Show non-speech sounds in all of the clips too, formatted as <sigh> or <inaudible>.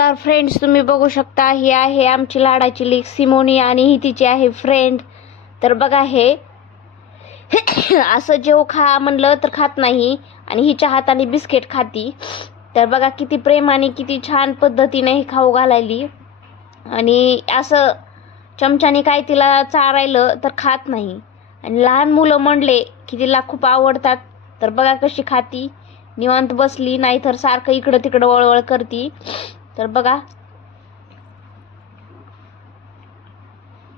तर फ्रेंड्स तुम्ही बघू शकता ही आहे आमची लाडाची लीक सिमोनी आणि ही तिची आहे फ्रेंड तर बघा हे. <coughs> असं जेव खा म्हणलं तर खात नाही आणि हिच्या हाताने बिस्किट खाती. तर बघा किती प्रेमाने किती छान पद्धतीने ही खाऊ घालायली. आणि असं चमच्याने काय तिला चारायलं तर खात नाही. आणि लहान मुलं म्हणले की तिला खूप आवडतात. तर बघा कशी खाती. निवांत बसली नाही तर सारखं इकडं तिकडं वळवळ करती. तर बघा.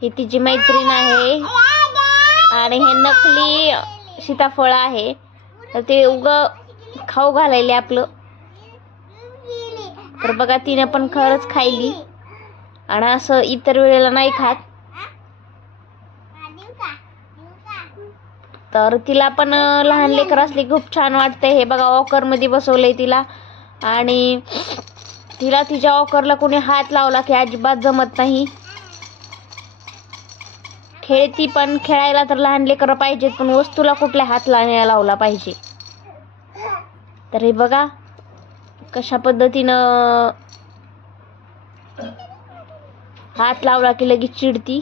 ही तिची मैत्रीण आहे. आणि हे नकली सीताफळ आहे. तर ते उग खाऊ घालायले आपलं. तर बघा तिने पण खरंच खायली. आणि असं इतर वेळेला नाही खात. तर तिला पण लहान लेकर असले खूप छान वाटतंय. हे बघा वॉकरमध्ये बसवलंय तिला. आणि तिला तिच्या ओकरला कोणी हात लावला की अजिबात जमत नाही. खेळती पण खेळायला तर लहान लेकरं पाहिजेत पण वस्तूला कुठल्या हात लावण्या लावला पाहिजे? तर हे बघा कशा पद्धतीनं हात लावला की लगेच चिडती.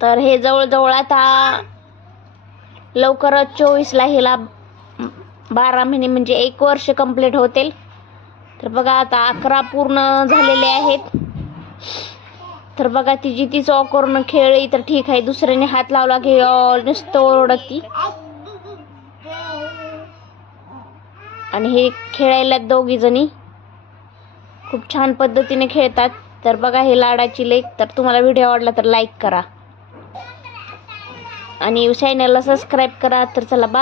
तर हे जवळजवळ आता लवकरच चोवीसला हिला बारा महिने म्हणजे एक वर्ष कंप्लीट होतील. तर बघा आता अकरा पूर्ण झालेले आहेत. तर बघा तिची ती चौकोरनं खेळली तर ठीक आहे. दुसऱ्याने हात लावला की अं, नुसतं ओरडती आणि हे खेळायला दोघी जणी. खूप छान पद्धतीने खेळतात. तर बघा हे लाडाची लेक तर तुम्हाला व्हिडिओ आवडला तर लाईक करा. आणि चॅनलला सबस्क्राईब करा. तर चला बा